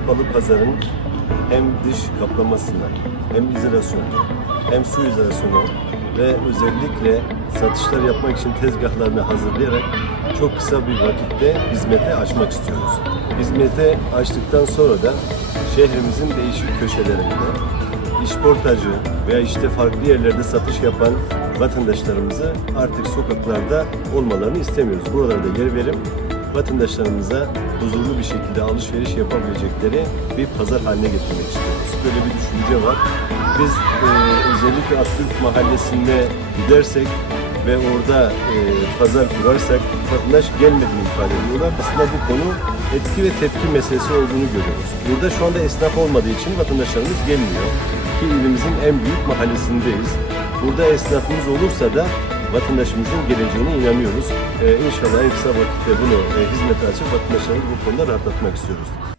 kapalı pazarın hem dış kaplamasını, hem izolasyonu, hem su izolasyonu ve özellikle satışlar yapmak için tezgahlarını hazırlayarak çok kısa bir vakitte hizmete açmak istiyoruz. Hizmete açtıktan sonra da şehrimizin değişik köşelerinde işportacı veya işte farklı yerlerde satış yapan vatandaşlarımızı artık sokaklarda olmalarını istemiyoruz. Buralarda yer verip vatandaşlarımıza huzurlu bir şekilde alışveriş yapabilecekleri bir pazar haline getirmek istiyoruz. Böyle bir düşünce var. Biz e, özellikle Atatürk Mahallesi'nde gidersek ve orada e, pazar kurarsak vatandaş gelmediğini ifade ediyorlar. Aslında bu konu etki ve tepki meselesi olduğunu görüyoruz. Burada şu anda esnaf olmadığı için vatandaşlarımız gelmiyor. Ki ilimizin en büyük mahallesindeyiz. Burada esnafımız olursa da vatandaşımızın geleceğine inanıyoruz. Ee, inşallah en kısa vakitte bunu e, hizmete açıp vatandaşlarımızı bu konuda rahatlatmak istiyoruz.